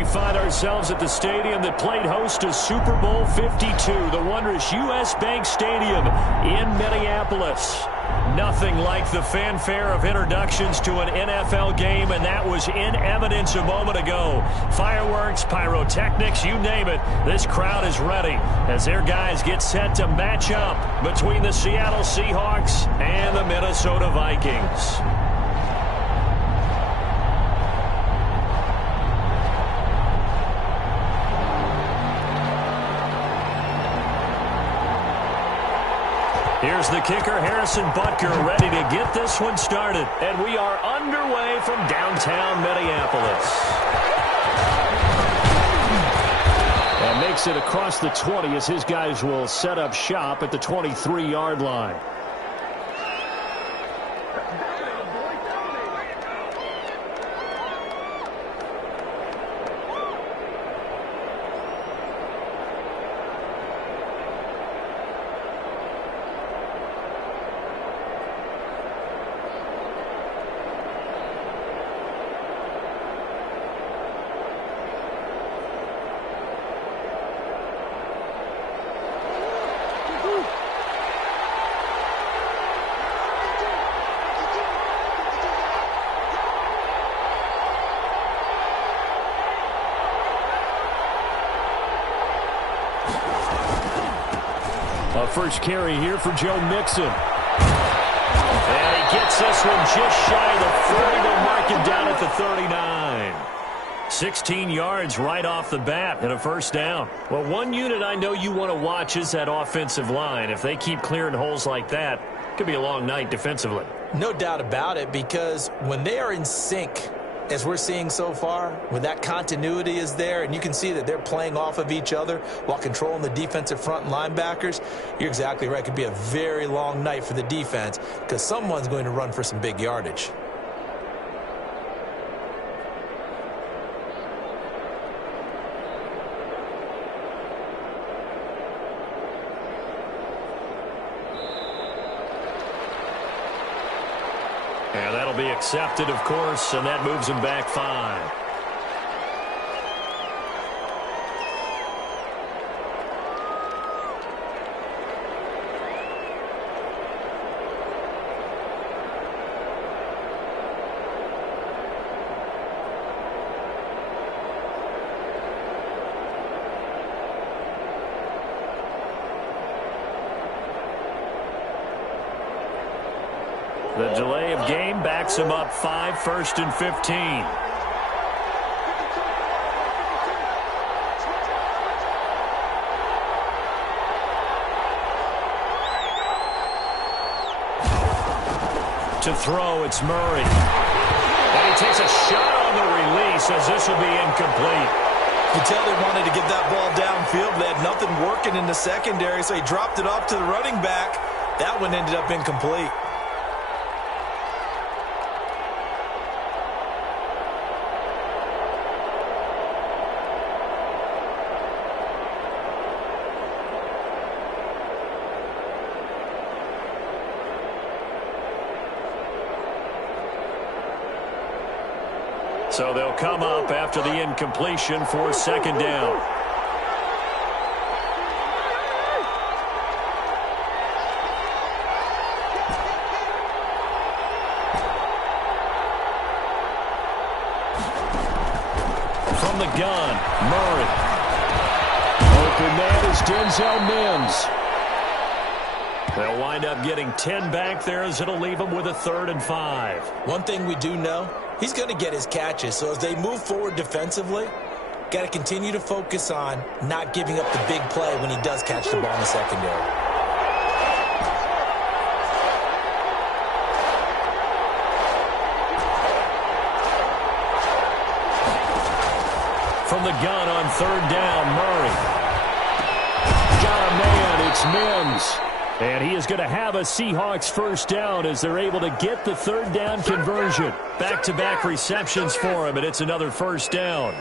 We find ourselves at the stadium that played host to Super Bowl 52, the wondrous U.S. Bank Stadium in Minneapolis. Nothing like the fanfare of introductions to an NFL game, and that was in evidence a moment ago. Fireworks, pyrotechnics, you name it. This crowd is ready as their guys get set to match up between the Seattle Seahawks and the Minnesota Vikings. Here's the kicker, Harrison Butker, ready to get this one started. And we are underway from downtown Minneapolis. And makes it across the 20 as his guys will set up shop at the 23-yard line. First carry here for Joe Mixon. And he gets this one just shy of the 40. They'll mark him down at the 39. 16 yards right off the bat and a first down. Well, one unit I know you want to watch is that offensive line. If they keep clearing holes like that, it could be a long night defensively. No doubt about it, because when they are in sync, as we're seeing so far, when that continuity is there and you can see that they're playing off of each other while controlling the defensive front and linebackers, you're exactly right. It could be a very long night for the defense because someone's going to run for some big yardage. And that'll be accepted, of course, and that moves him back 5. The delay of game backs him up 5, 1st and 15. To throw, it's Murray. And he takes a shot on the release as this will be incomplete. You can tell they wanted to get that ball downfield. They had nothing working in the secondary, so he dropped it off to the running back. That one ended up incomplete. So they'll come up after the incompletion for second down. From the gun, Murray. Open man is Denzel Mims. They'll wind up getting 10 back there as it'll leave them with a 3rd and 5. One thing we do know, he's going to get his catches. So as they move forward defensively, got to continue to focus on not giving up the big play when he does catch the ball in the secondary. From the gun on 3rd down, Murray. Got a man, it's Mims. And he is going to have a Seahawks first down as they're able to get the 3rd down conversion. Back-to-back receptions for him, and it's another first down.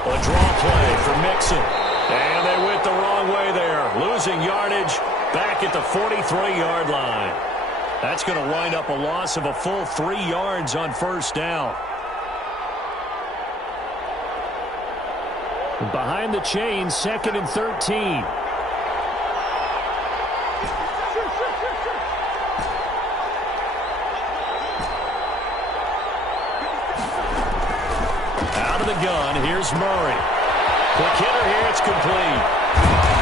A draw play for Mixon. And they went the wrong way there. Losing yardage back at the 43-yard line. That's going to wind up a loss of a full 3 yards on first down. Behind the chains, 2nd and 13. Out of the gun, here's Murray. Quick hitter here, it's complete.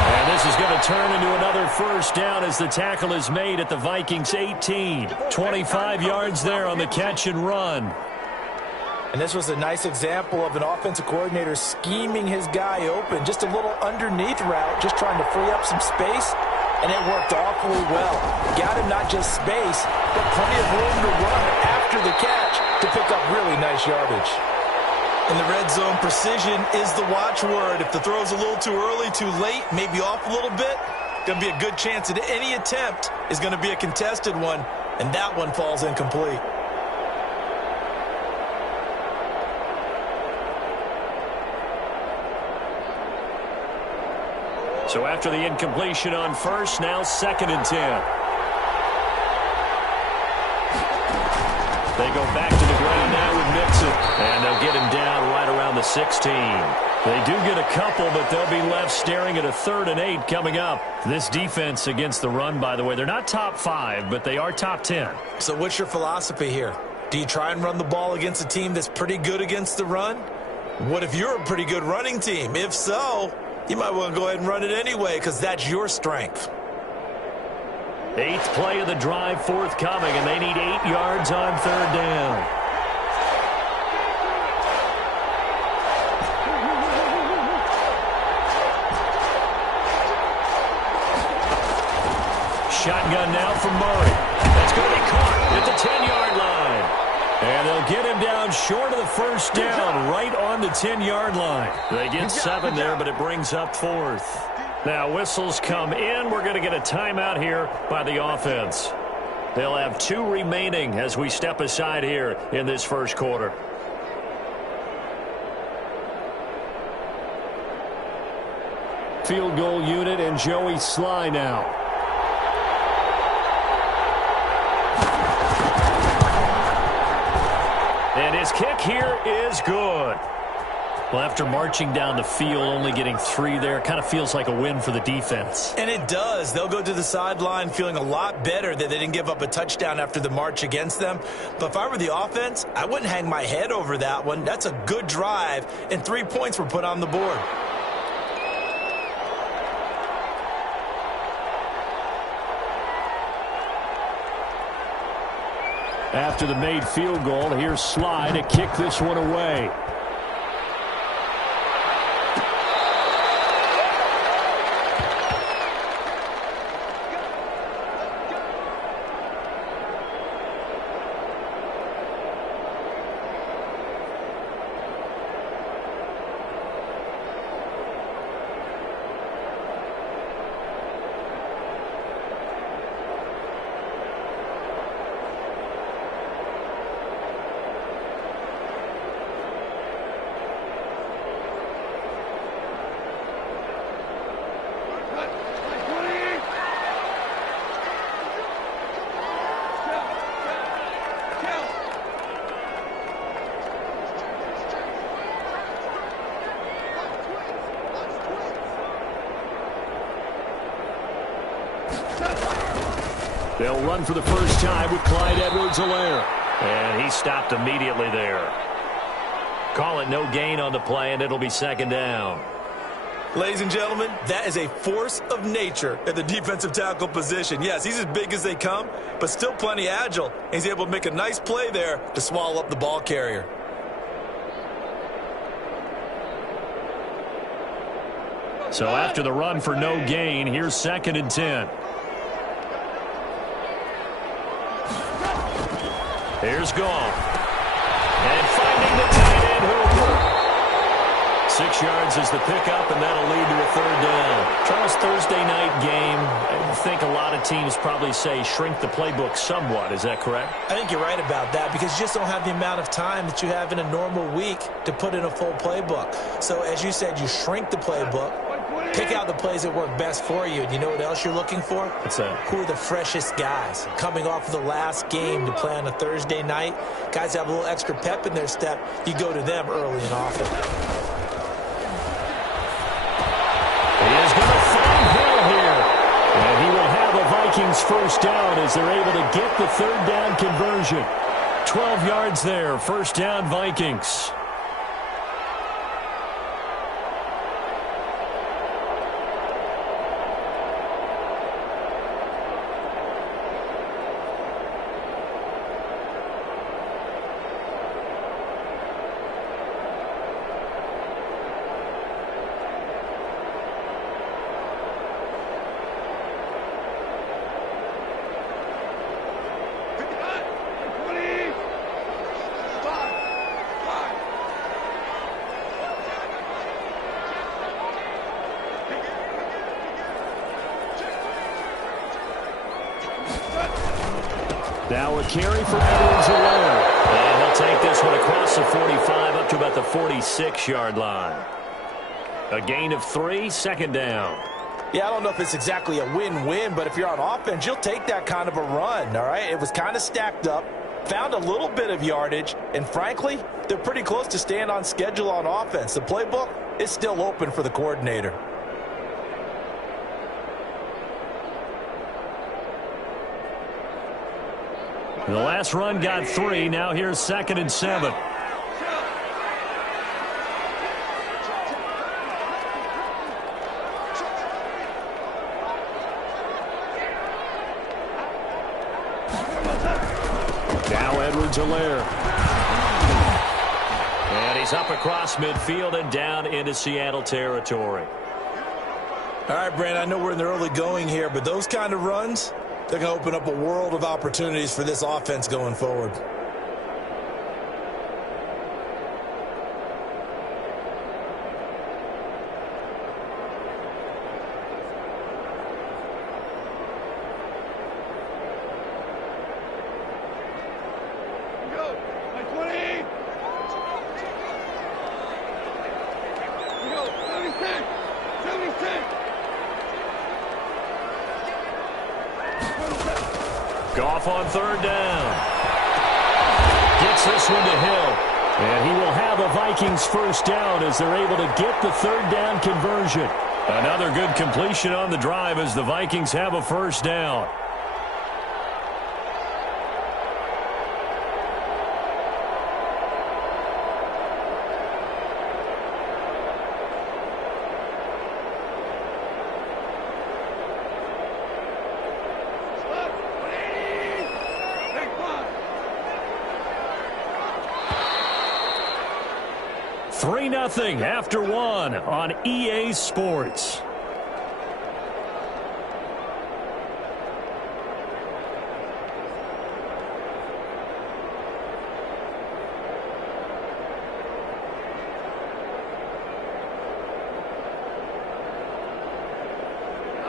And this is going to turn into another first down as the tackle is made at the Vikings 18. 25 yards there on the catch and run. And this was a nice example of an offensive coordinator scheming his guy open. Just a little underneath route, just trying to free up some space. And it worked awfully well. Got him not just space, but plenty of room to run after the catch to pick up really nice yardage. In the red zone, precision is the watchword. If the throw's a little too early, too late, maybe off a little bit, going to be a good chance that any attempt is going to be a contested one, and that one falls incomplete. So after the incompletion on first, now 2nd and 10. They go back to the ground now with Mixon. And they'll get him down right around the 16. They do get a couple, but they'll be left staring at a 3rd and 8 coming up. This defense against the run, by the way, they're not top 5, but they are top 10. So what's your philosophy here? Do you try and run the ball against a team that's pretty good against the run? What if you're a pretty good running team? If so, you might want to go ahead and run it anyway because that's your strength. 8th play of the drive forthcoming, and they need 8 yards on 3rd down. Shotgun now from Murray. That's going to be caught at the 10-yard line. And they'll get him down short of the first down, right on the 10-yard line. They get 7 there, but it brings up 4th. Now whistles come in. We're going to get a timeout here by the offense. They'll have 2 remaining as we step aside here in this first quarter. Field goal unit and Joey Sly now. And his kick here is good. Well, after marching down the field, only getting 3 there, kind of feels like a win for the defense. And it does. They'll go to the sideline feeling a lot better that they didn't give up a touchdown after the march against them. But if I were the offense, I wouldn't hang my head over that one. That's a good drive, and 3 points were put on the board. After the made field goal, here's Sly to kick this one away. They'll run for the first time with Clyde Edwards-Helaire. And he stopped immediately there. Call it no gain on the play, and it'll be 2nd down. Ladies and gentlemen, that is a force of nature at the defensive tackle position. Yes, he's as big as they come, but still plenty agile. He's able to make a nice play there to swallow up the ball carrier. So after the run for no gain, here's 2nd and 10. Here's Goff. And finding the tight end Hooper. 6 yards is the pickup, and that'll lead to a third down. Charles, Thursday night game, I think a lot of teams probably say shrink the playbook somewhat. Is that correct? I think you're right about that because you just don't have the amount of time that you have in a normal week to put in a full playbook. So, as you said, you shrink the playbook, pick out the plays that work best for you. And you know what else you're looking for? What's that? Who are the freshest guys coming off of the last game to play on a Thursday night? Guys have a little extra pep in their step. You go to them early and often. He is going to find Hill here. And he will have a Vikings first down as they're able to get the third down conversion. 12 yards there. First down, Vikings. Now a carry for Edwards-Helaire. And he'll take this one across the 45 up to about the 46-yard line. A gain of 3, second down. Yeah, I don't know if it's exactly a win-win, but if you're on offense, you'll take that kind of a run, all right? It was kind of stacked up, found a little bit of yardage, and frankly, they're pretty close to staying on schedule on offense. The playbook is still open for the coordinator. The last run got 3. Now here's 2nd and 7. Now Edwards-Helaire. And he's up across midfield and down into Seattle territory. All right, Brandon, I know we're in the early going here, but those kind of runs, they're going to open up a world of opportunities for this offense going forward. Goff on third down. Gets this one to Hill. And he will have a Vikings first down as they're able to get the third down conversion. Another good completion on the drive as the Vikings have a first down. Nothing after 1 on EA Sports.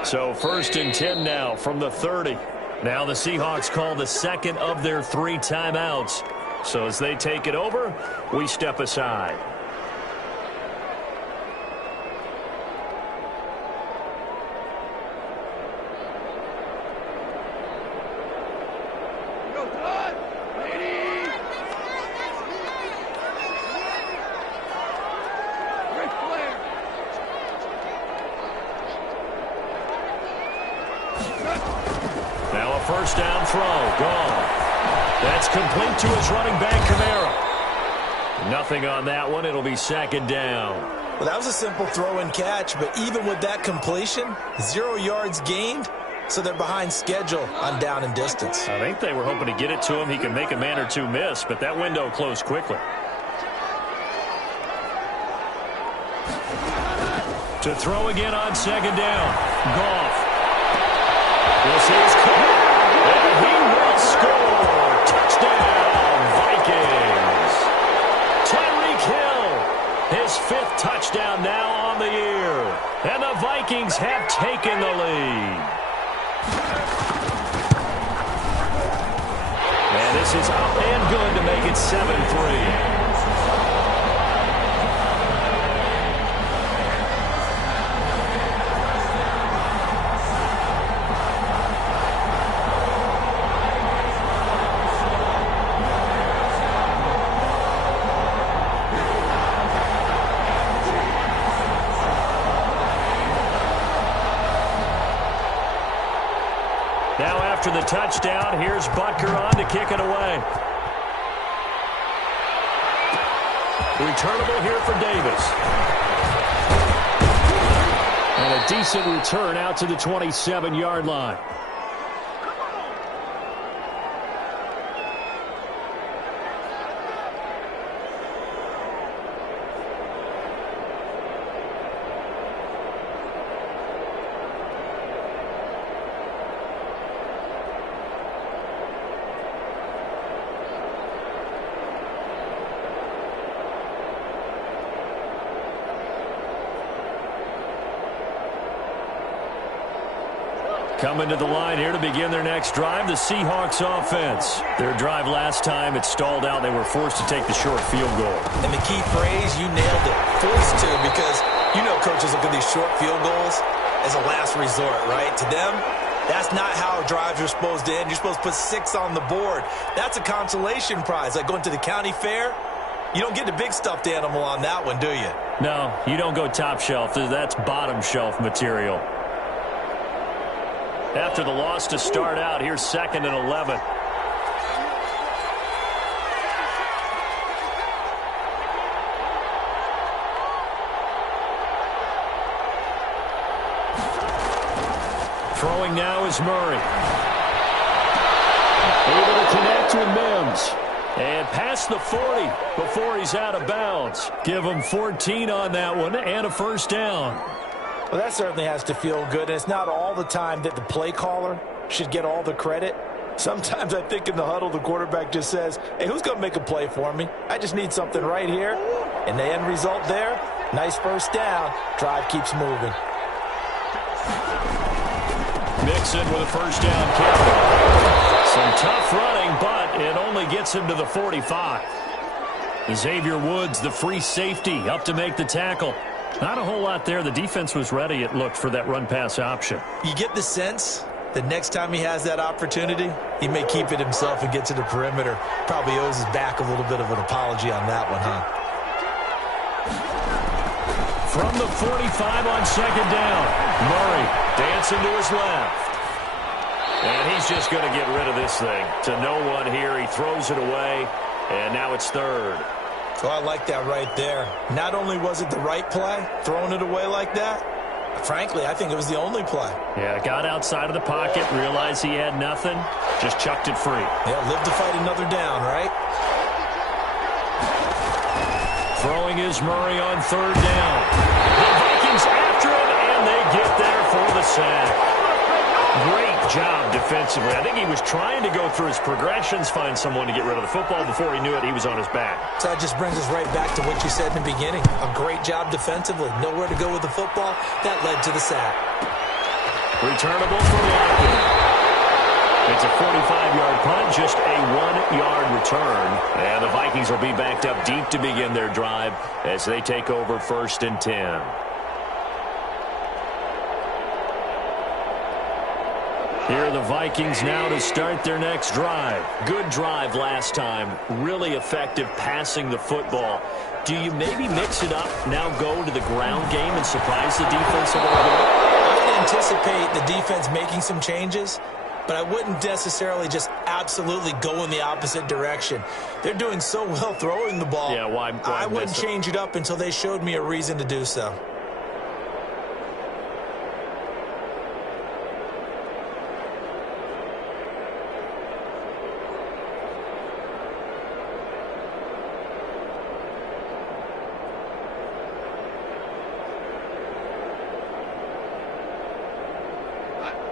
So 1st and 10 now from the 30. Now the Seahawks call the second of their 3 timeouts. So as they take it over, we step aside. First down throw, gone. That's complete to his running back, Kamara. Nothing on that one. It'll be 2nd down. Well, that was a simple throw and catch, but even with that completion, 0 yards gained, so they're behind schedule on down and distance. I think they were hoping to get it to him. He can make a man or 2 miss, but that window closed quickly. To throw again on 2nd down. Goff. This is caught. And he will score. Touchdown, Vikings. Tyreek Hill, his his 5th touchdown now on the year. And the Vikings have taken the lead. And this is up and good to make it 7-3. Now after the touchdown, here's Butker on to kick it away. Returnable here for Davis. And a decent return out to the 27-yard line. Coming to the line here to begin their next drive, the Seahawks offense. Their drive last time, it stalled out. They were forced to take the short field goal. And the key phrase, you nailed it, forced to, because you know coaches look at these short field goals as a last resort, right? To them, that's not how drives are supposed to end. You're supposed to put 6 on the board. That's a consolation prize. Like going to the county fair, you don't get the big stuffed animal on that one, do you? No, you don't go top shelf. That's bottom shelf material. After the loss to start out, here's 2nd and 11. Throwing now is Murray. Able to connect with Mims. And past the 40 before he's out of bounds. Give him 14 on that one and a first down. Well, that certainly has to feel good, and it's not all the time that the play caller should get all the credit. Sometimes I think in the huddle, the quarterback just says, hey, who's going to make a play for me? I just need something right here. And the end result there, nice first down. Drive keeps moving. Mixon with a first down carry. Some tough running, but it only gets him to the 45. Xavier Woods, the free safety, up to make the tackle. Not a whole lot there. The defense was ready, it looked, for that run-pass option. You get the sense that next time he has that opportunity, he may keep it himself and get to the perimeter. Probably owes his back a little bit of an apology on that one, huh? From the 45 on 2nd down, Murray dancing to his left. And he's just going to get rid of this thing. To no one here. He throws it away, and now it's 3rd. So I like that right there. Not only was it the right play, throwing it away like that, frankly, I think it was the only play. Yeah, got outside of the pocket, realized he had nothing, just chucked it free. Yeah, live to fight another down, right? Throwing is Murray on 3rd down. The Vikings after him, and they get there for the sack. Great job defensively. I think he was trying to go through his progressions, find someone to get rid of the football. Before he knew it, he was on his back. So that just brings us right back to what you said in the beginning. A great job defensively. Nowhere to go with the football. That led to the sack. Returnable for Watkins. It's a 45-yard punt, just a 1-yard return. And the Vikings will be backed up deep to begin their drive as they take over 1st and 10. Here are the Vikings now to start their next drive. Good drive last time. Really effective passing the football. Do you maybe mix it up, now go to the ground game and surprise the defense a little bit? I would anticipate the defense making some changes, but I wouldn't necessarily just absolutely go in the opposite direction. They're doing so well throwing the ball. Yeah, why I wouldn't change it up until they showed me a reason to do so.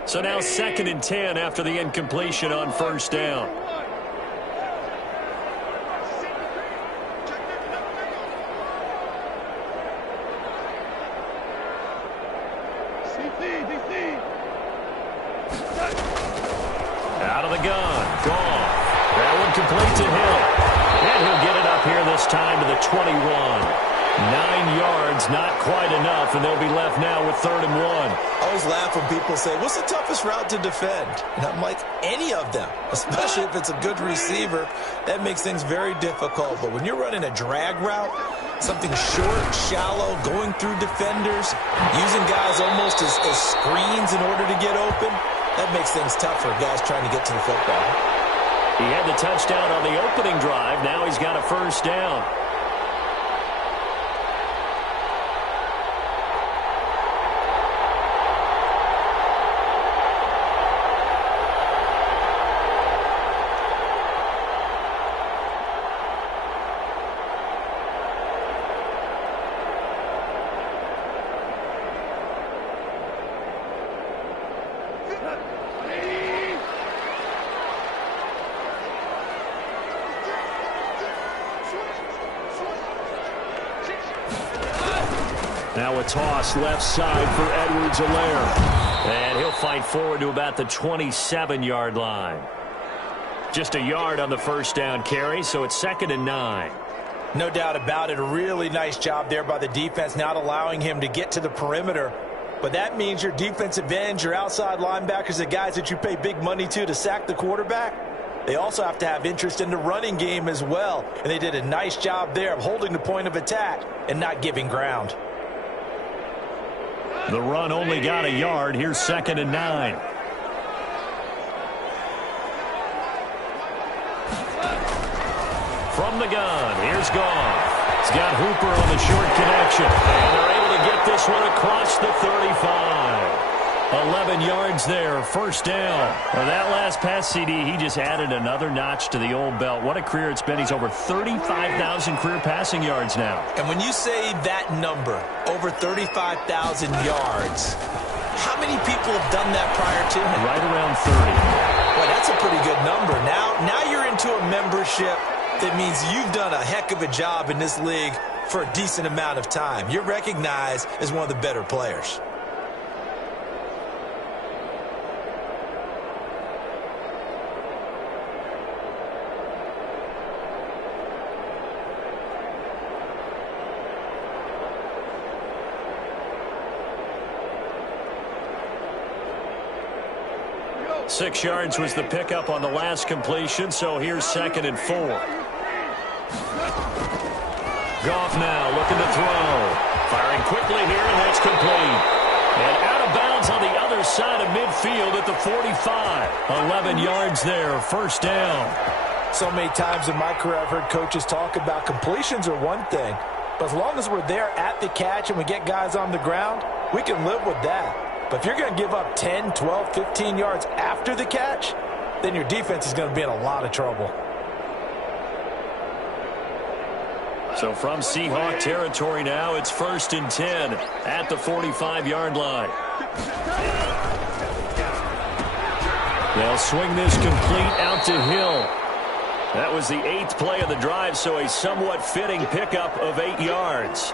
So now 2nd and 10 after the incompletion on 1st down. Out of the gun. Gone. That one complete to Hill. And he'll get it up here this time to the 21. 9 yards, not quite enough, and they'll be left now with 3rd and 1. I always laugh when people say, what's the toughest route to defend? And I'm like, any of them, especially if it's a good receiver. That makes things very difficult. But when you're running a drag route, something short, shallow, going through defenders, using guys almost as screens in order to get open, that makes things tough for guys trying to get to the football. He had the touchdown on the opening drive. Now he's got a 1st down. Now a toss left side for Edwards-Helaire. And he'll fight forward to about the 27-yard line. Just a yard on the 1st down carry, so it's 2nd and 9. No doubt about it. A really nice job there by the defense, not allowing him to get to the perimeter. But that means your defensive ends, your outside linebackers, the guys that you pay big money to sack the quarterback, they also have to have interest in the running game as well. And they did a nice job there of holding the point of attack and not giving ground. The run only got a yard. Here's 2nd and 9. From the gun, here's Goff. He's got Hooper on the short connection. And they're able to get this one across the 35. 11 yards there, 1st down. Well, that last pass, CD, he just added another notch to the old belt. What a career it's been. He's over 35,000 career passing yards now. And when you say that number, over 35,000 yards, how many people have done that prior to him? Right around 30. Well, that's a pretty good number. Now you're into a membership that means you've done a heck of a job in this league for a decent amount of time. You're recognized as one of the better players. Six yards was the pickup on the last completion, so here's 2nd and 4. Goff now looking to throw. Firing quickly here, and that's complete. And out of bounds on the other side of midfield at the 45. 11 yards there, 1st down. So many times in my career I've heard coaches talk about completions are one thing, but as long as we're there at the catch and we get guys on the ground, we can live with that. But if you're going to give up 10, 12, 15 yards after the catch, then your defense is going to be in a lot of trouble. So from Seahawk territory now, it's 1st and 10 at the 45-yard line. They'll swing this complete out to Hill. That was the 8th play of the drive, so a somewhat fitting pickup of 8 yards.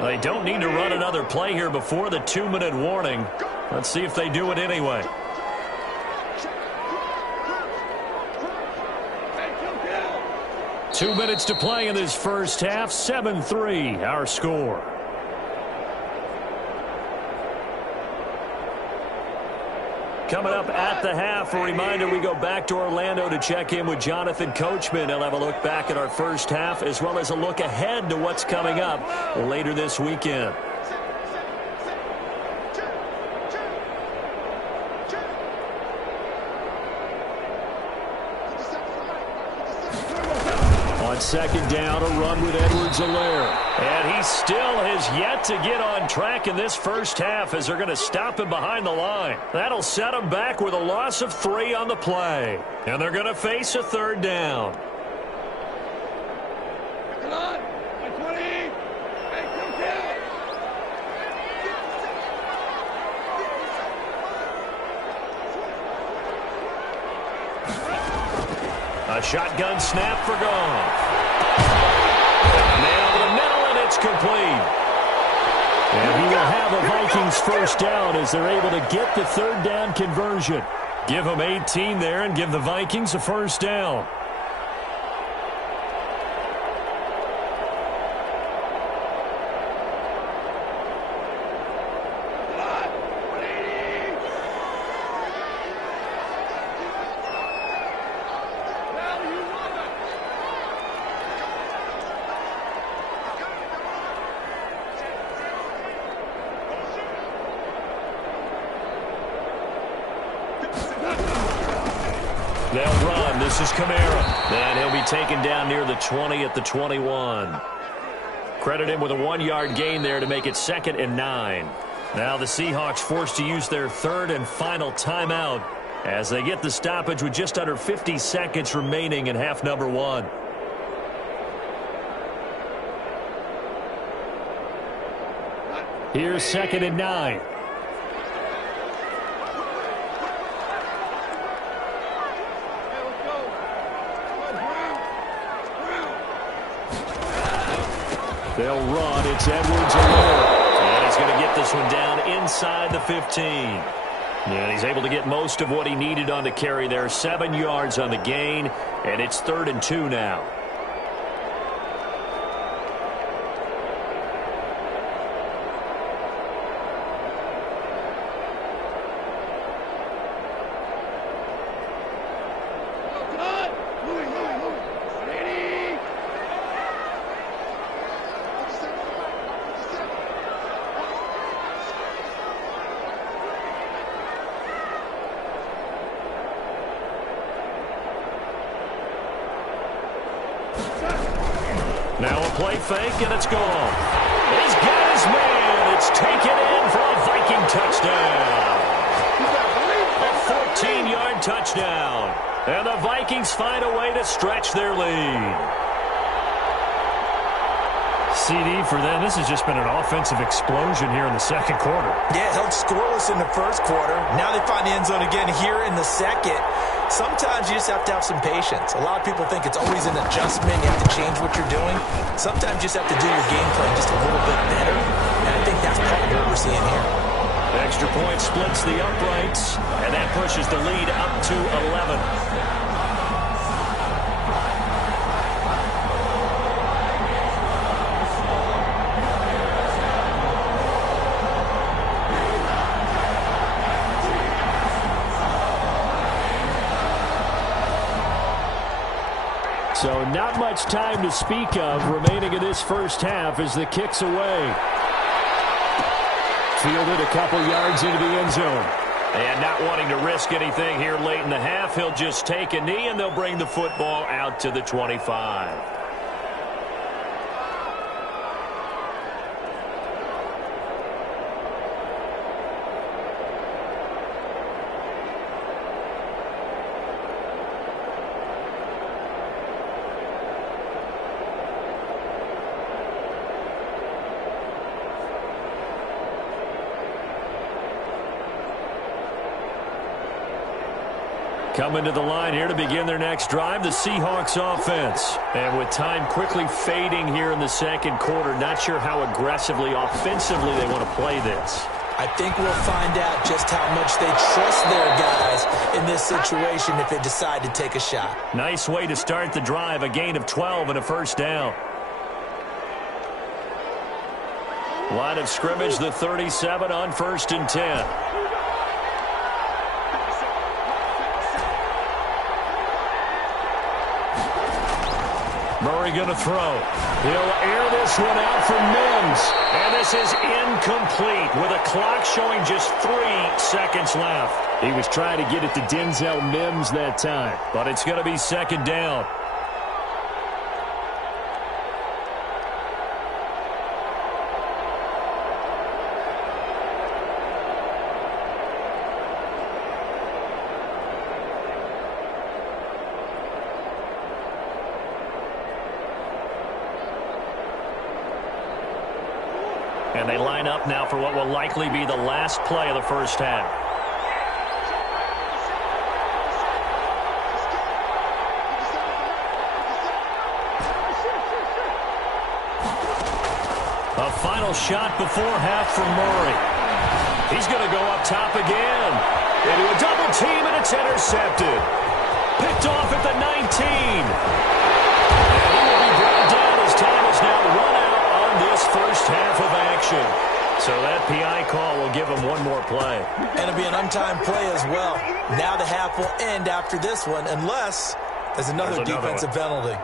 They don't need to run another play here before the 2-minute warning. Let's see if they do it anyway. Two minutes to play in this first half. 7-3, our score. Coming up at the half, a reminder, we go back to Orlando to check in with Jonathan Coachman. He'll have a look back at our first half as well as a look ahead to what's coming up later this weekend. On 2nd down, a run with Edwards-Helaire. And he still has yet to get on track in this first half as they're going to stop him behind the line. That'll set him back with a loss of 3 on the play. And they're going to face a 3rd down. A shotgun snap for Goff. Man over the middle, and it's complete. And he will have a Vikings first down as they're able to get the third down conversion. Give them 18 there and give the Vikings a first down. They'll run. This is Kamara. And he'll be taken down near the 20 at the 21. Credit him with a 1-yard gain there to make it 2nd and 9. Now the Seahawks forced to use their third and final timeout as they get the stoppage with just under 50 seconds remaining in half number 1. Here's 2nd and 9. They'll run. It's Edwards alone. And he's going to get this one down inside the 15. And he's able to get most of what he needed on the carry there. 7 yards on the gain. And it's 3rd and 2 now. Now a play fake, and it's gone. He's got his man. It's taken in for a Viking touchdown. A 14-yard touchdown. And the Vikings find a way to stretch their lead. CD for them, this has just been an offensive explosion here in the second quarter. Yeah, held scoreless in the first quarter. Now they find the end zone again here in the second. Sometimes you just have to have some patience. A lot of people think it's always an adjustment. You have to change what you're doing. Sometimes you just have to do your game plan just a little bit better. And I think that's part of what we're seeing here. Extra point splits the uprights, and that pushes the lead up to 11. So not much time to speak of remaining in this first half as the kick's away. Fielded a couple yards into the end zone. And not wanting to risk anything here late in the half, he'll just take a knee and they'll bring the football out to the 25. Coming to the line here to begin their next drive, the Seahawks offense. And with time quickly fading here in the second quarter, not sure how aggressively, offensively they want to play this. I think we'll find out just how much they trust their guys in this situation if they decide to take a shot. Nice way to start the drive, a gain of 12 and a first down. Line of scrimmage, the 37 on 1st and 10. Murray going to throw. He'll air this one out for Mims. And this is incomplete with a clock showing just 3 seconds left. He was trying to get it to Denzel Mims that time. But it's going to be 2nd down. And they line up now for what will likely be the last play of the first half. A final shot before half from Murray. He's going to go up top again. Into a double team, and it's intercepted. Picked off at the 19. And he will be brought down as time is now run out on this first half of action. So that PI call will give him one more play. And it'll be an untimed play as well. Now the half will end after this one, unless there's another defensive penalty.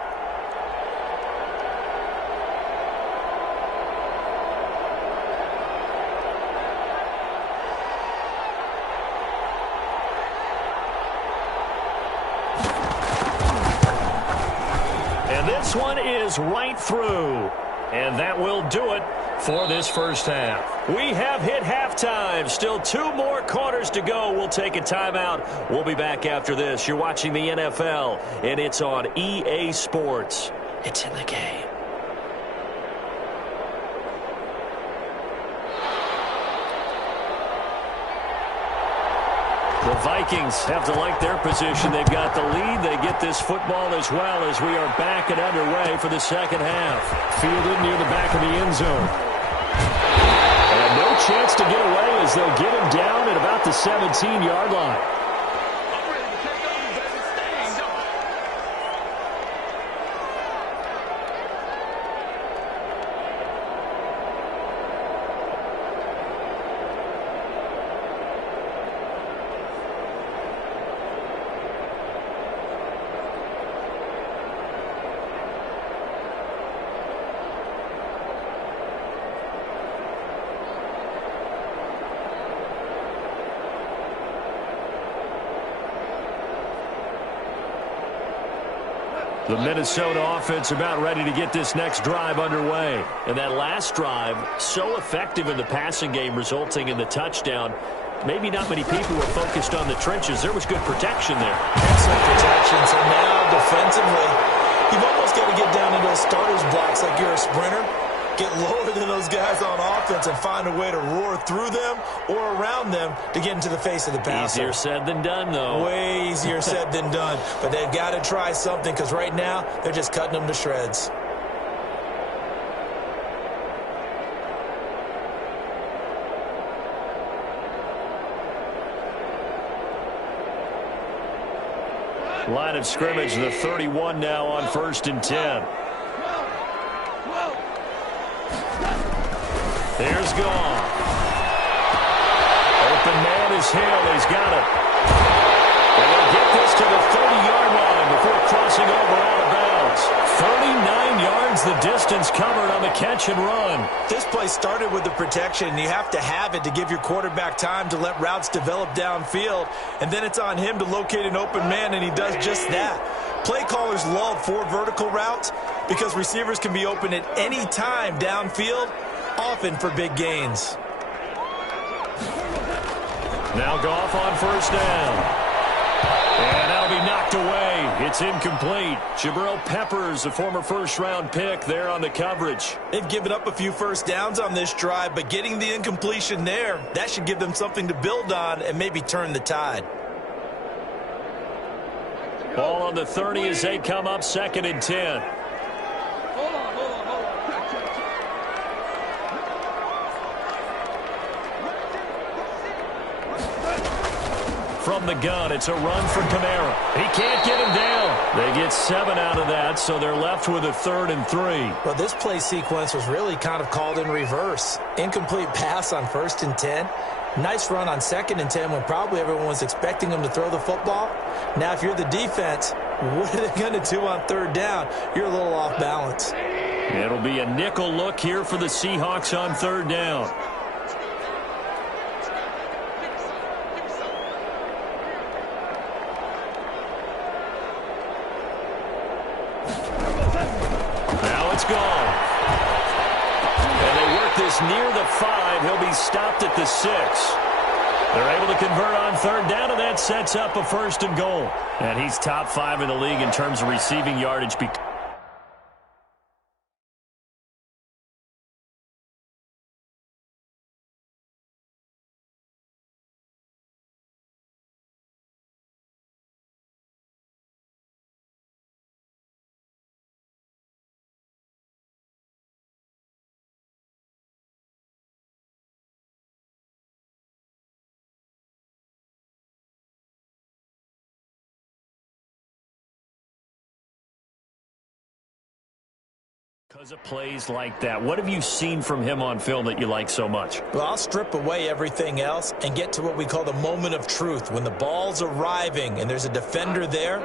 And this one is right through. And that will do it for this first half. We have hit halftime. Still 2 more quarters to go. We'll take a timeout. We'll be back after this. You're watching the NFL, and it's on EA Sports. It's in the game. The Vikings have to like their position. They've got the lead. They get this football as well as we are back and underway for the second half. Fielded near the back of the end zone. And no chance to get away as they'll get him down at about the 17-yard line. The Minnesota offense about ready to get this next drive underway. And that last drive, so effective in the passing game, resulting in the touchdown. Maybe not many people were focused on the trenches. There was good protection there. Excellent protection. So now, defensively, you've almost got to get down into those starters blocks like you're a sprinter. Get lower than those guys on offense and find a way to roar through them or around them to get into the face of the passer. Easier said than done, though. Way easier said than done. But they've got to try something because right now they're just cutting them to shreds. Line of scrimmage, the 31 now on 1st and 10. Here's Gone. Open man is Hill. He's got it. And they'll get this to the 30-yard line before crossing over out of bounds. 39 yards the distance covered on the catch and run. This play started with the protection, and you have to have it to give your quarterback time to let routes develop downfield. And then it's on him to locate an open man, and he does just that. Play callers love 4 vertical routes because receivers can be open at any time downfield, often for big gains. Now Goff on 1st down. And that'll be knocked away. It's incomplete. Jabril Peppers, a former first-round pick, there on the coverage. They've given up a few first downs on this drive, but getting the incompletion there, that should give them something to build on and maybe turn the tide. Ball on the 30 as they come up 2nd and 10. From the gun, it's a run for Kamara. He can't get him down. They get 7 out of that, so they're left with a 3rd and 3. Well, this play sequence was really kind of called in reverse. Incomplete pass on 1st and 10. Nice run on 2nd and 10 when probably everyone was expecting him to throw the football. Now, if you're the defense, what are they going to do on 3rd down? You're a little off balance. It'll be a nickel look here for the Seahawks on 3rd down. Now it's gone. And they work this near the 5. He'll be stopped at the 6. They're able to convert on 3rd down, and that sets up a 1st and goal. And he's top 5 in the league in terms of receiving yardage. Because of plays like that, what have you seen from him on film that you like so much? Well, I'll strip away everything else and get to what we call the moment of truth. When the ball's arriving and there's a defender there,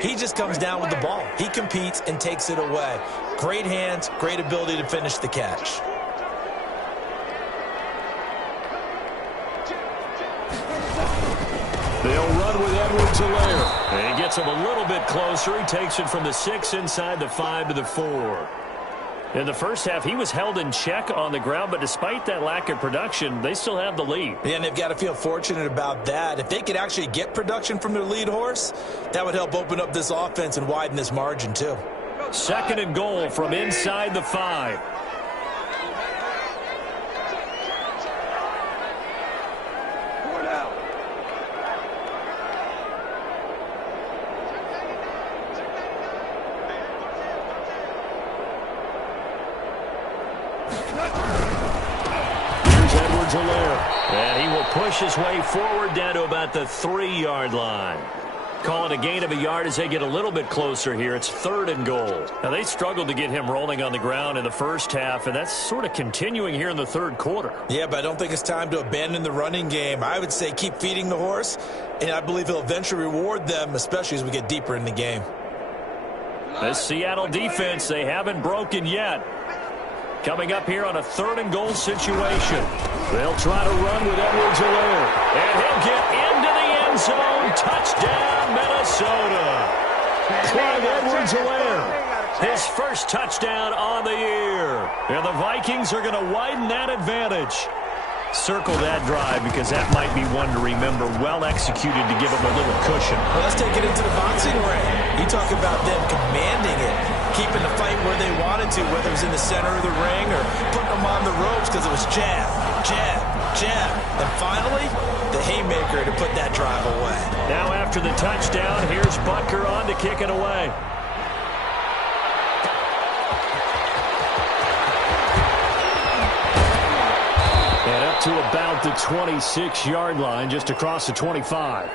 he just comes down with the ball. He competes and takes it away. Great hands, great ability to finish the catch. They'll run with Edwards-Helaire. And he gets him a little bit closer. He takes it from the 6 inside the 5 to the 4. In the first half, he was held in check on the ground, but despite that lack of production, they still have the lead. Yeah, and they've got to feel fortunate about that. If they could actually get production from their lead horse, that would help open up this offense and widen this margin too. 2nd and goal from inside the 5. And he will push his way forward down to about the 3-yard line. Call it a gain of a yard as they get a little bit closer here. It's 3rd and goal. Now, they struggled to get him rolling on the ground in the first half, and that's sort of continuing here in the 3rd quarter. Yeah, but I don't think it's time to abandon the running game. I would say keep feeding the horse, and I believe he'll eventually reward them, especially as we get deeper in the game. This Seattle defense, they haven't broken yet. Coming up here on a 3rd and goal situation. They'll try to run with Edwards-Helaire. And he'll get into the end zone. Touchdown, Minnesota. Clyde Edwards-Helaire. His first touchdown on the year. And the Vikings are going to widen that advantage. Circle that drive because that might be one to remember. Well executed to give them a little cushion. Well, let's take it into the boxing ring. You talk about them commanding it, keeping the fight where they wanted to, whether it was in the center of the ring or putting them on the ropes because it was jab, jab, jab. And finally, the haymaker to put that drive away. Now after the touchdown, here's Butker on to kick it away. And up to about the 26-yard line, just across the 25.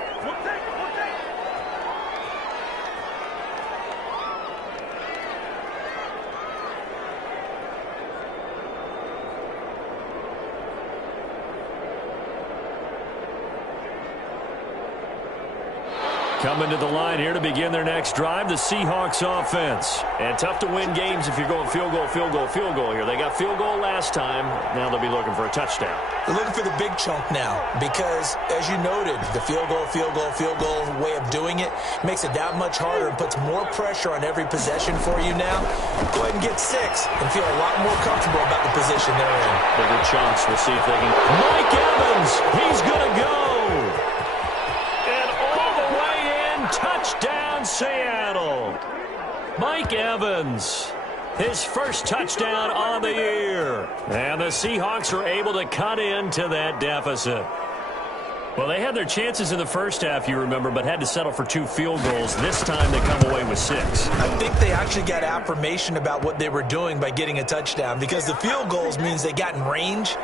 Coming to the line here to begin their next drive, the Seahawks offense. And tough to win games if you're going field goal, field goal, field goal here. They got field goal last time. Now they'll be looking for a touchdown. They're looking for the big chunk now because, as you noted, the field goal way of doing it makes it that much harder and puts more pressure on every possession for you now. Go ahead and get 6 and feel a lot more comfortable about the position they're in. Bigger chunks. We'll see if they can. Mike Evans, he's going to go. Touchdown, Seattle. Mike Evans, his first touchdown on the year. And the Seahawks are able to cut into that deficit. Well, they had their chances in the first half, you remember, but had to settle for 2 field goals. This time they come away with 6. I think they actually got affirmation about what they were doing by getting a touchdown because the field goals means they got in range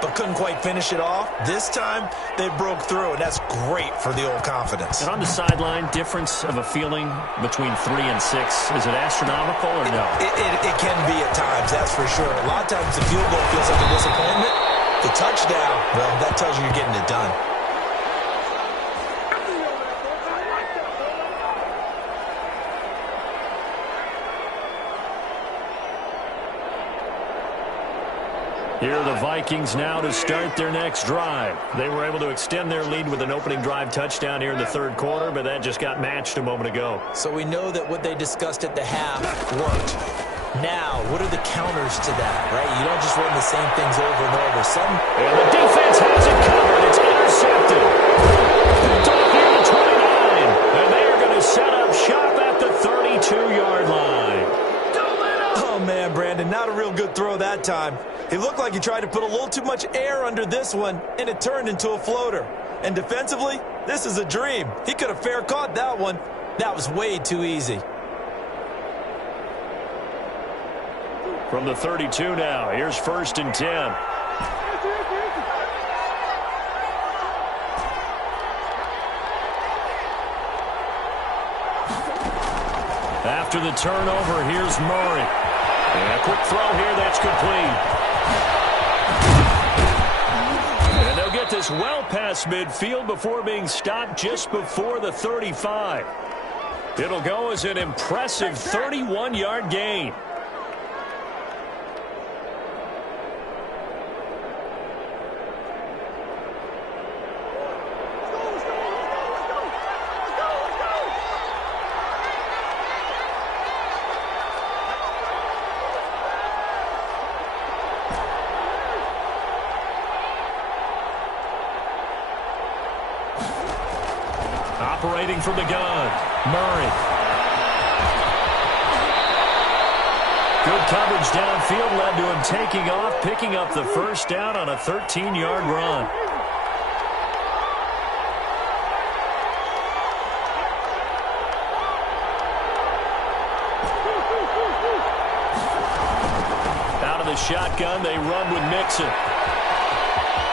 but couldn't quite finish it off. This time, they broke through, and that's great for the old confidence. And on the sideline, difference of a feeling between 3 and 6, is it astronomical or no? It can be at times, that's for sure. A lot of times the field goal feels like a disappointment. The touchdown, well, that tells you you're getting it done. Here are the Vikings now to start their next drive. They were able to extend their lead with an opening drive touchdown here in the 3rd quarter, but that just got matched a moment ago. So we know that what they discussed at the half worked. Now, what are the counters to that, right? You don't just run the same things over and over. And the defense has it covered. It's intercepted. Picked off here to 29. And they are going to set up shop at the 32-yard line. Oh, man, Brandon, not a real good throw that time. It looked like he tried to put a little too much air under this one, and it turned into a floater. And defensively, this is a dream. He could have fair caught that one. That was way too easy. From the 32 now, here's 1st and 10. After the turnover, here's Murray. And a quick throw here, that's complete. And they'll get this well past midfield before being stopped just before the 35. It'll go as an impressive 31-yard gain. Operating from the gun, Murray. Good coverage downfield led to him taking off, picking up the first down on a 13-yard run. Out of the shotgun, they run with Mixon.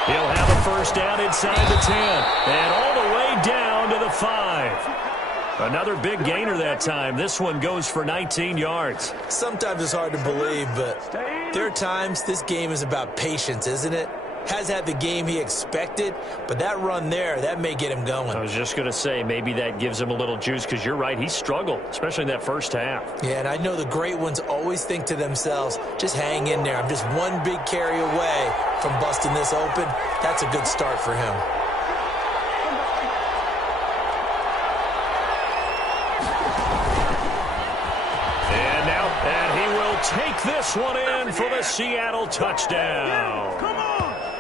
He'll have a first down inside the 10 and all the way down to the 5. Another big gainer that time. This one goes for 19 yards. Sometimes it's hard to believe, but there are times this game is about patience, isn't it? Has had the game he expected, but that run there, that may get him going. I was just going to say, maybe that gives him a little juice because you're right, he struggled, especially in that first half. Yeah, and I know the great ones always think to themselves, just hang in there. I'm just one big carry away from busting this open. That's a good start for him. And he will take this one in for the Seattle touchdown. Come on!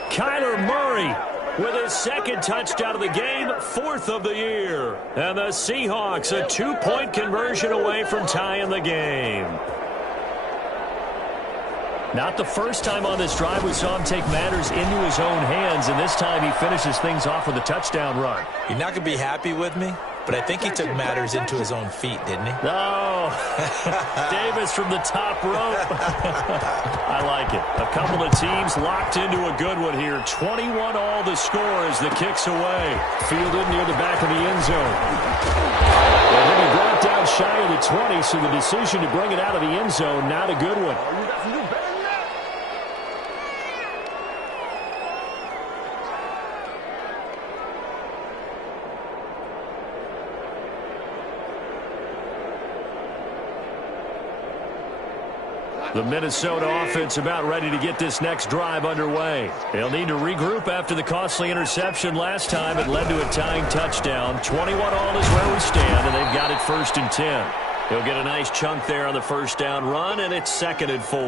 Kyler Murray with his second touchdown of the game, 4th of the year. And the Seahawks a 2-point conversion away from tying the game. Not the first time on this drive we saw him take matters into his own hands, and this time he finishes things off with a touchdown run. You're not going to be happy with me, but I think he took matters into his own feet, didn't he? Oh, Davis from the top rope. I like it. A couple of teams locked into a good one here. 21 all the score as the kick's away. Fielded near the back of the end zone. Well, he'll be brought down shy of the 20, so the decision to bring it out of the end zone, not a good one. The Minnesota offense about ready to get this next drive underway. They'll need to regroup after the costly interception last time. It led to a tying touchdown. 21 all is where we stand, and they've got it 1st and 10. He'll get a nice chunk there on the first down run, and it's 2nd and 4.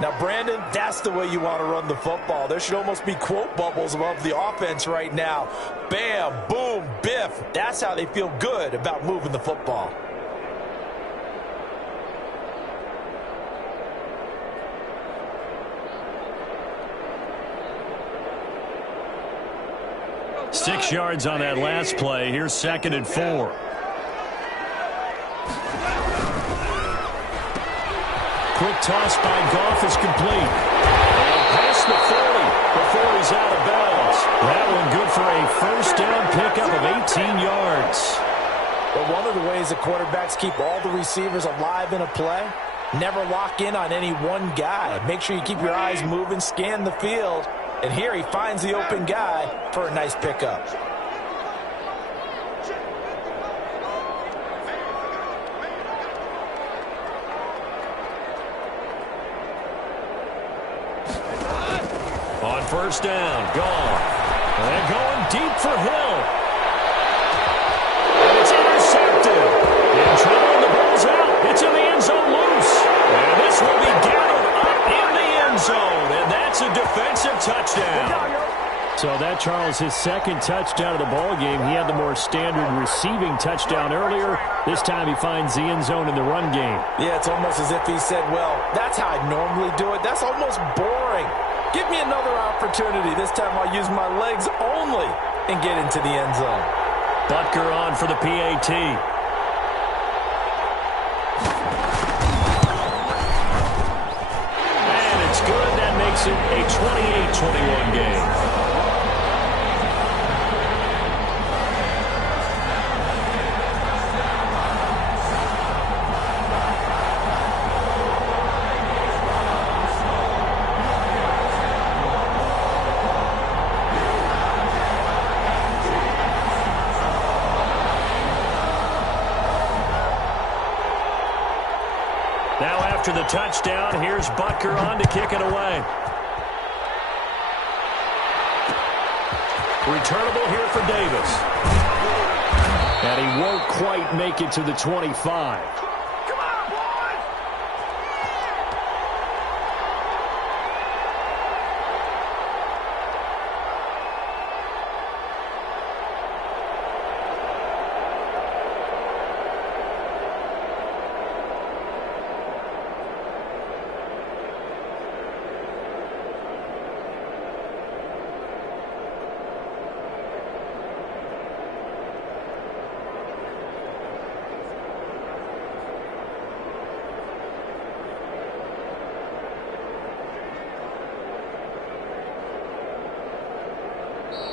Now, Brandon, that's the way you want to run the football. There should almost be quote bubbles above the offense right now. Bam, boom, biff. That's how they feel good about moving the football. Six yards on that last play. Here's 2nd and 4. Quick toss by Goff is complete. And past the 40 before he's out of bounds. That one good for a first down pickup of 18 yards. But one of the ways that quarterbacks keep all the receivers alive in a play, never lock in on any one guy. Make sure you keep your eyes moving, scan the field. And here he finds the open guy for a nice pickup. On first down, gone. And going deep for Hill. And it's intercepted. In trouble, the ball's out. It's in the end zone loose. And this will be gathered up in the end zone. And that's a defensive touchdown. So that, Charles, his second touchdown of the ball game. He had the more standard receiving touchdown earlier. This time he finds the end zone in the run game. Yeah, it's almost as if he said, well, that's how I normally do it. That's almost boring. Give me another opportunity. This time I'll use my legs only and get into the end zone. Butker on for the PAT. And it's good. That makes it a 28-21 game. after the touchdown. Here's Butker on to kick it away. Returnable here for Davis. And he won't quite make it to the 25.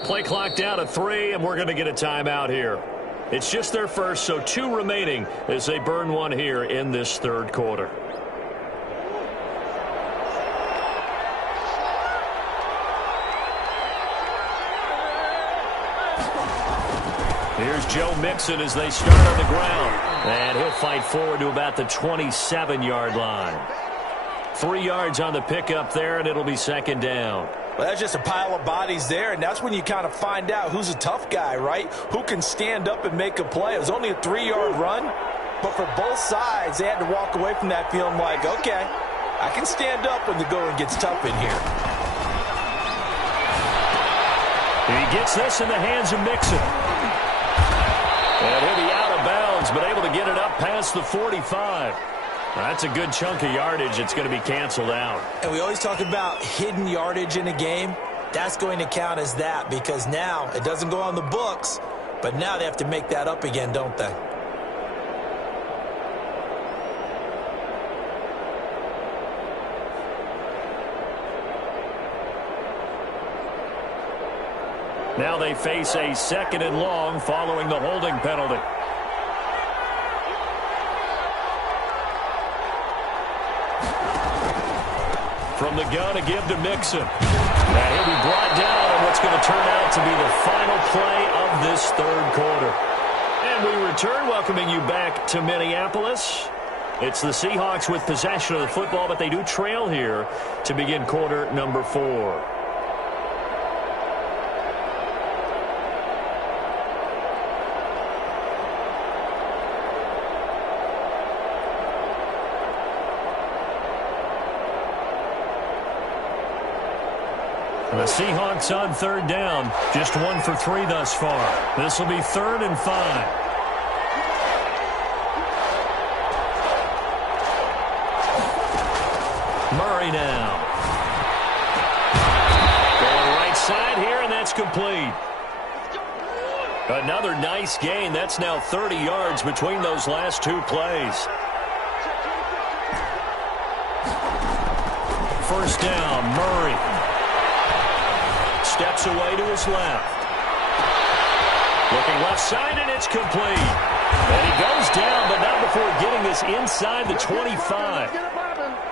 Play clock down to 3, and we're going to get a timeout here. It's just their first, so 2 remaining as they burn one here in this third quarter. Here's Joe Mixon as they start on the ground. And he'll fight forward to about the 27-yard line. 3 yards on the pickup there, and it'll be second down. Well, that's just a pile of bodies there, and that's when you kind of find out who's a tough guy, right? Who can stand up and make a play. It was only a 3-yard run, but for both sides, they had to walk away from that feeling like, okay, I can stand up when the going gets tough in here. He gets this in the hands of Mixon. And he'll be out of bounds, but able to get it up past the 45. That's a good chunk of yardage. It's going to be canceled out. And we always talk about hidden yardage in a game. That's going to count as that because now it doesn't go on the books, but now they have to make that up again, don't they? Now they face a 2nd and long following the holding penalty. From the gun to give to Mixon. And he'll be brought down on what's going to turn out to be the final play of this third quarter. And we return, welcoming you back to Minneapolis. It's the Seahawks with possession of the football, but they do trail here to begin quarter number 4. The Seahawks on third down. Just 1 for 3 thus far. This will be 3rd and 5. Murray now. Going right side here, and that's complete. Another nice gain. That's now 30 yards between those last 2 plays. First down, Murray. Steps away to his left. Looking left side, and it's complete. And he goes down, but not before getting this inside the 25.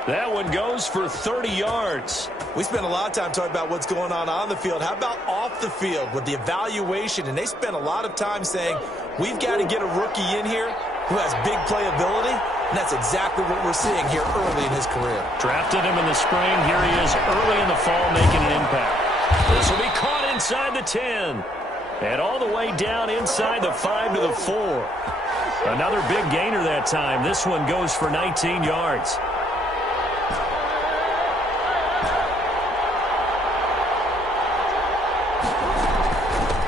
That one goes for 30 yards. We spent a lot of time talking about what's going on the field. How about off the field with the evaluation? And they spent a lot of time saying, we've got to get a rookie in here who has big playability. And that's exactly what we're seeing here early in his career. Drafted him in the spring. Here he is early in the fall making an impact. This will be caught inside the 10. And all the way down inside the 5 to the 4. Another big gainer that time. This one goes for 19 yards.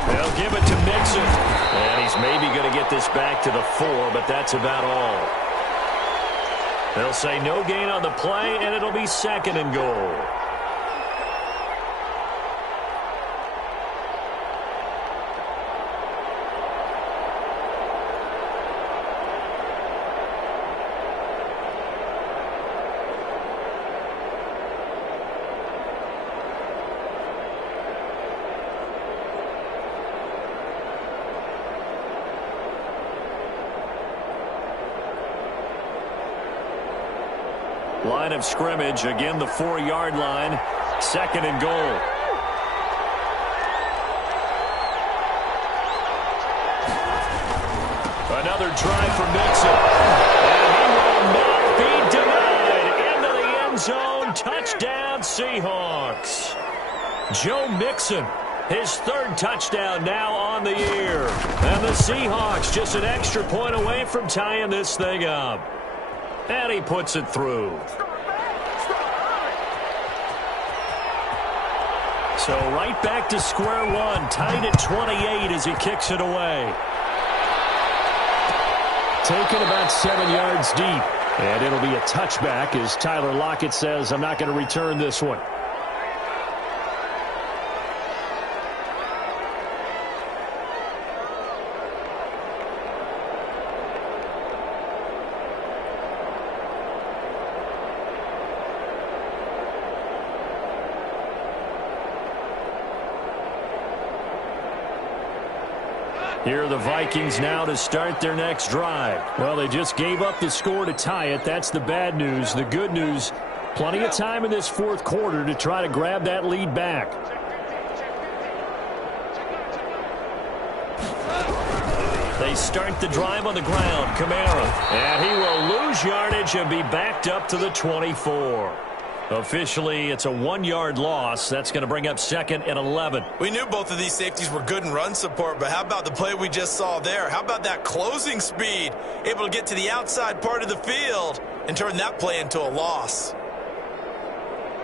They'll give it to Mixon. And he's maybe going to get this back to the 4, but that's about all. They'll say no gain on the play, and it'll be 2nd and goal. Line of scrimmage, again the 4-yard line, 2nd and goal. Another try for Mixon. And he will not be denied. end zone. Touchdown, Seahawks. Joe Mixon, his third touchdown now on the year. And the Seahawks just an extra point away from tying this thing up. And he puts it through. So right back to square one, tied at 28 as he kicks it away. Taken about 7 yards deep. And it'll be a touchback as Tyler Lockett says, I'm not going to return this one. Here are the Vikings now to start their next drive. Well, they just gave up the score to tie it. That's the bad news. The good news, plenty of time in this fourth quarter to try to grab that lead back. They start the drive on the ground. Kamara. And he will lose yardage and be backed up to the 24. Officially, it's a 1-yard loss. That's going to bring up 2nd and 11. We knew both of these safeties were good in run support, but how about the play we just saw there? How about that closing speed? Able to get to the outside part of the field and turn that play into a loss.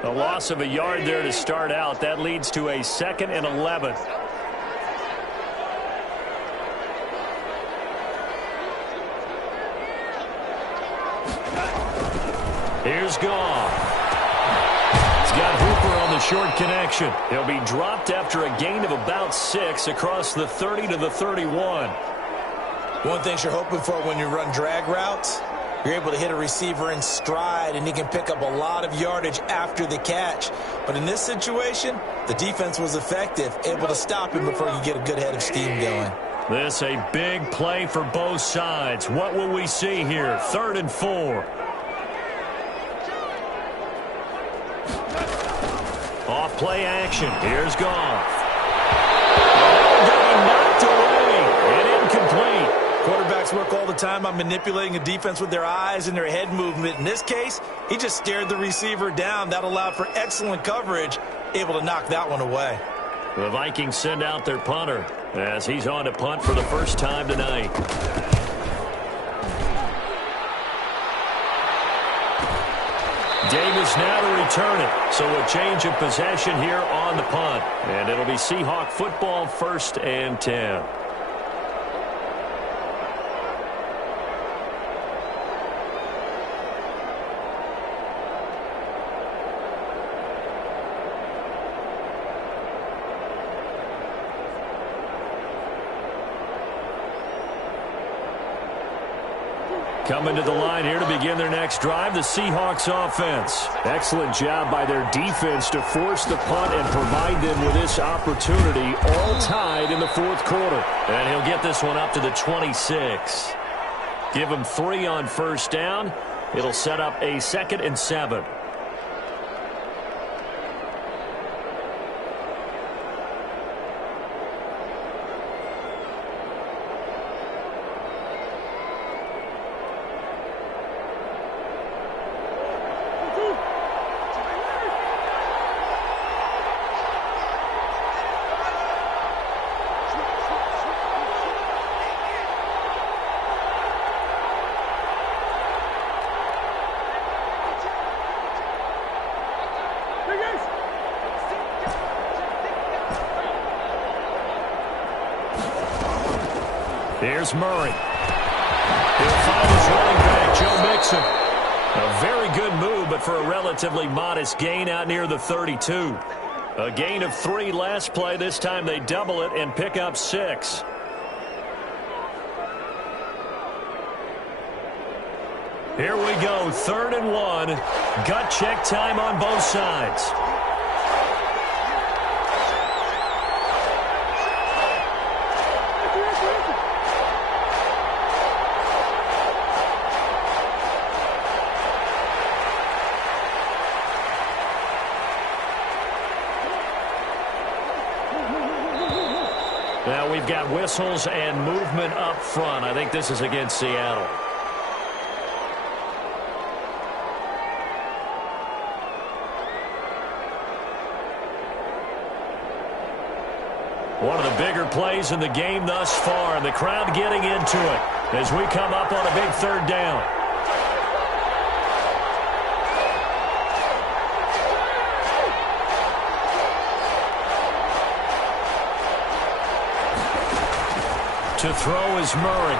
A loss of a yard there to start out. That leads to a 2nd and 11. Here's Goff. Got Hooper on the short connection. He'll be dropped after a gain of about 6 across the 30 to the 31. One thing you're hoping for when you run drag routes, you're able to hit a receiver in stride, and he can pick up a lot of yardage after the catch. But in this situation, the defense was effective, able to stop him before you get a good head of steam going. This a big play for both sides. What will we see here? 3rd and 4. Off play action. Here's Goff. Knocked away and incomplete. Quarterbacks work all the time on manipulating a defense with their eyes and their head movement. In this case, he just stared the receiver down. That allowed for excellent coverage, able to knock that one away. The Vikings send out their punter as he's on to punt for the first time tonight. Davis now to return it. So a change of possession here on the punt. And it'll be Seahawk football, 1st and 10. Coming to the line here to begin their next drive, the Seahawks offense. Excellent job by their defense to force the punt and provide them with this opportunity, all tied in the fourth quarter. And he'll get this one up to the 26. Give him 3 on first down. It'll set up a 2nd and 7. Here's Murray. He'll find his running back, Joe Mixon. A very good move, but for a relatively modest gain out near the 32. A gain of 3 last play. This time they double it and pick up 6. Here we go, 3rd and 1. Gut check time on both sides. Now we've got whistles and movement up front. I think this is against Seattle. One of the bigger plays in the game thus far, and the crowd getting into it as we come up on a big third down. To throw is Murray.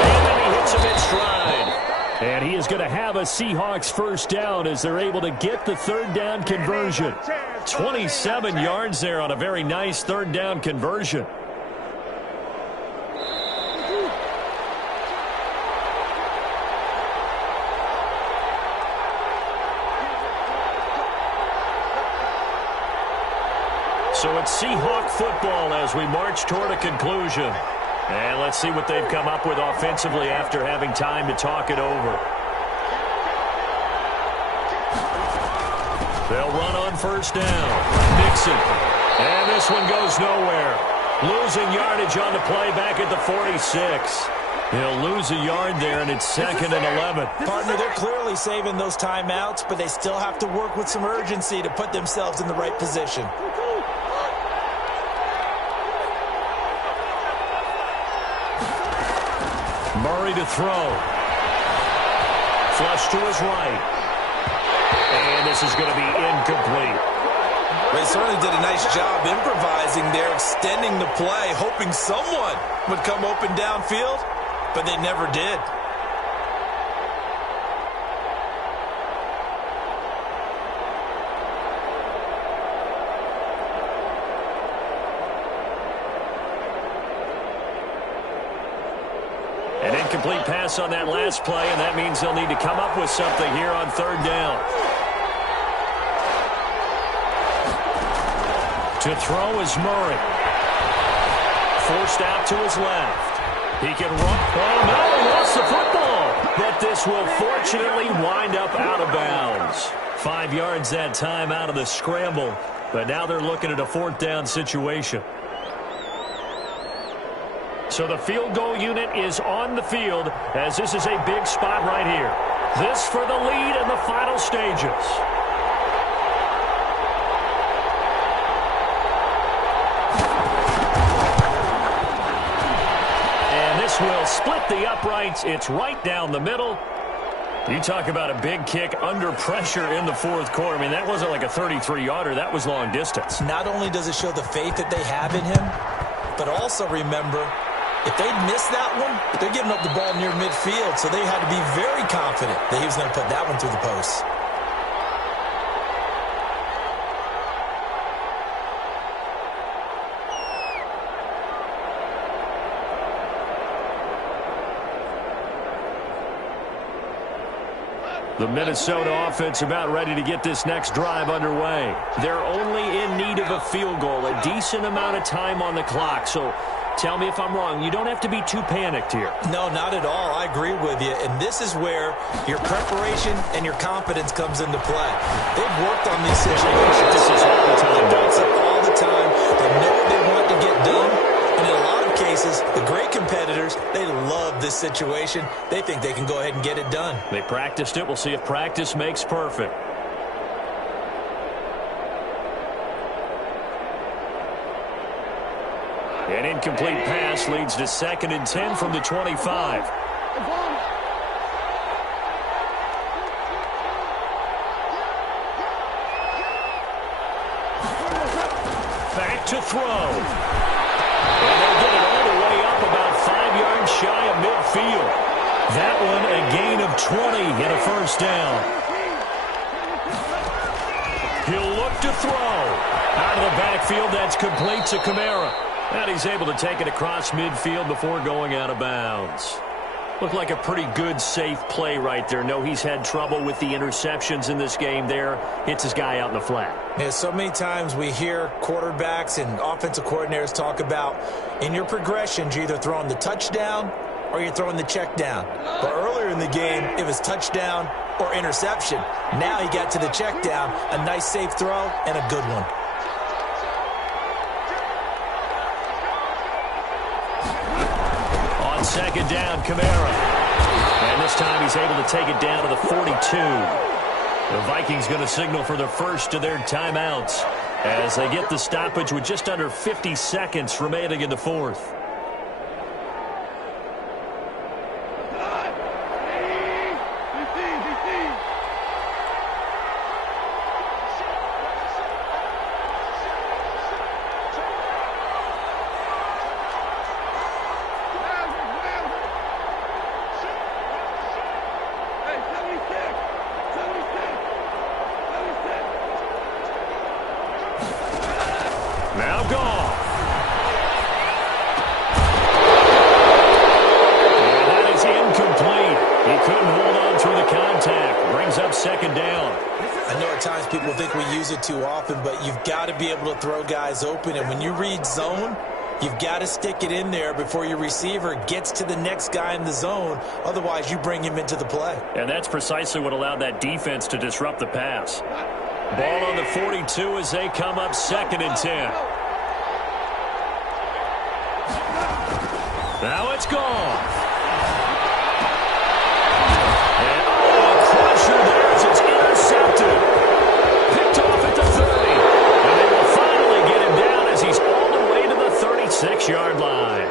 And he hits him in stride. And he is going to have a Seahawks first down as they're able to get the third down conversion. 27 yards there on a very nice third down conversion. So it's Seahawk football as we march toward a conclusion. And let's see what they've come up with offensively after having time to talk it over. They'll run on first down. Nixon. And this one goes nowhere. Losing yardage on the play back at the 46. He'll lose a yard there, and it's 2nd and 11. Partner, they're clearly saving those timeouts, but they still have to work with some urgency to put themselves in the right position. Murray to throw. Flush to his right. And this is going to be incomplete. They certainly did a nice job improvising there, extending the play, hoping someone would come open downfield, but they never did. An incomplete pass on that last play, and that means they'll need to come up with something here on third down. To throw is Murray. Forced out to his left. He can run. Oh, no, he lost the football. But this will fortunately wind up out of bounds. 5 yards that time out of the scramble. But now they're looking at a fourth down situation. So the field goal unit is on the field as this is a big spot right here. This for the lead in the final stages. And this will split the uprights. It's right down the middle. You talk about a big kick under pressure in the fourth quarter. I mean, that wasn't like a 33-yarder. That was long distance. Not only does it show the faith that they have in him, but also remember, if they'd missed that one, they're giving up the ball near midfield, so they had to be very confident that he was going to put that one through the post. The Minnesota offense about ready to get this next drive underway. They're only in need of a field goal, a decent amount of time on the clock. So tell me if I'm wrong. You don't have to be too panicked here. No, not at all. I agree with you. And this is where your preparation and your confidence comes into play. They've worked on these situations. This is all the time. They've done it all the time. They know what they want to get done. And in a lot of cases, the great competitors, they love this situation. They think they can go ahead and get it done. They practiced it. We'll see if practice makes perfect. An incomplete pass leads to 2nd and 10 from the 25. Back to throw. And they'll get it all the way up about 5 yards shy of midfield. That one a gain of 20 and a first down. He'll look to throw. Out of the backfield, that's complete to Kamara. And he's able to take it across midfield before going out of bounds. Looked like a pretty good, safe play right there. No, he's had trouble with the interceptions in this game there. Hits his guy out in the flat. Yeah, so many times we hear quarterbacks and offensive coordinators talk about in your progressions, you're either throwing the touchdown or you're throwing the check down. But earlier in the game, it was touchdown or interception. Now he got to the check down, a nice safe throw and a good one. Second down, Kamara. And this time he's able to take it down to the 42. The Vikings going to signal for the first of their timeouts. as they get the stoppage with just under 50 seconds remaining in the fourth. Now gone. And that is incomplete. He couldn't hold on through the contact. Brings up second down. I know at times people think we use it too often, but you've got to be able to throw guys open. And when you read zone, you've got to stick it in there before your receiver gets to the next guy in the zone. Otherwise, you bring him into the play. And that's precisely what allowed that defense to disrupt the pass. Ball on the 42 as they come up 2nd and 10. Now it's gone. And a crusher there as it's intercepted. Picked off at the 30. And they will finally get him down as he's all the way to the 36-yard line.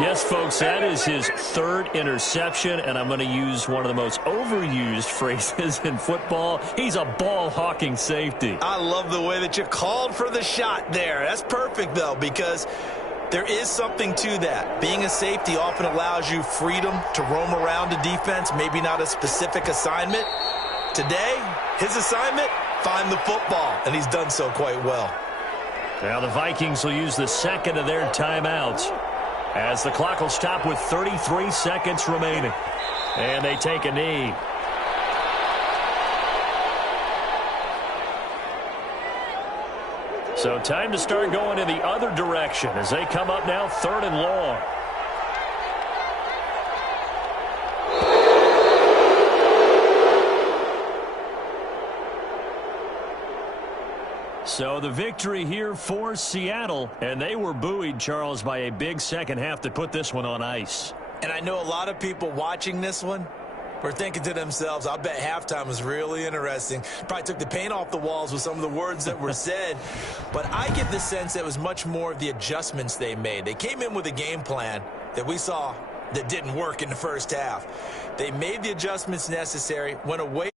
Yes, folks, that is his 3rd interception, and I'm going to use one of the most overused phrases in football. He's a ball-hawking safety. I love the way that you called for the shot there. That's perfect, though, because there is something to that. Being a safety often allows you freedom to roam around a defense, maybe not a specific assignment. Today, his assignment, find the football, and he's done so quite well. Now the Vikings will use the 2nd of their timeouts, as the clock will stop with 33 seconds remaining. And they take a knee. So time to start going in the other direction as they come up now 3rd and long. So the victory here for Seattle, and they were buoyed, Charles, by a big second half to put this one on ice. And I know a lot of people watching this one were thinking to themselves, I bet halftime was really interesting. Probably took the paint off the walls with some of the words that were said. But I get the sense that it was much more of the adjustments they made. They came in with a game plan that we saw that didn't work in the first half. They made the adjustments necessary, went away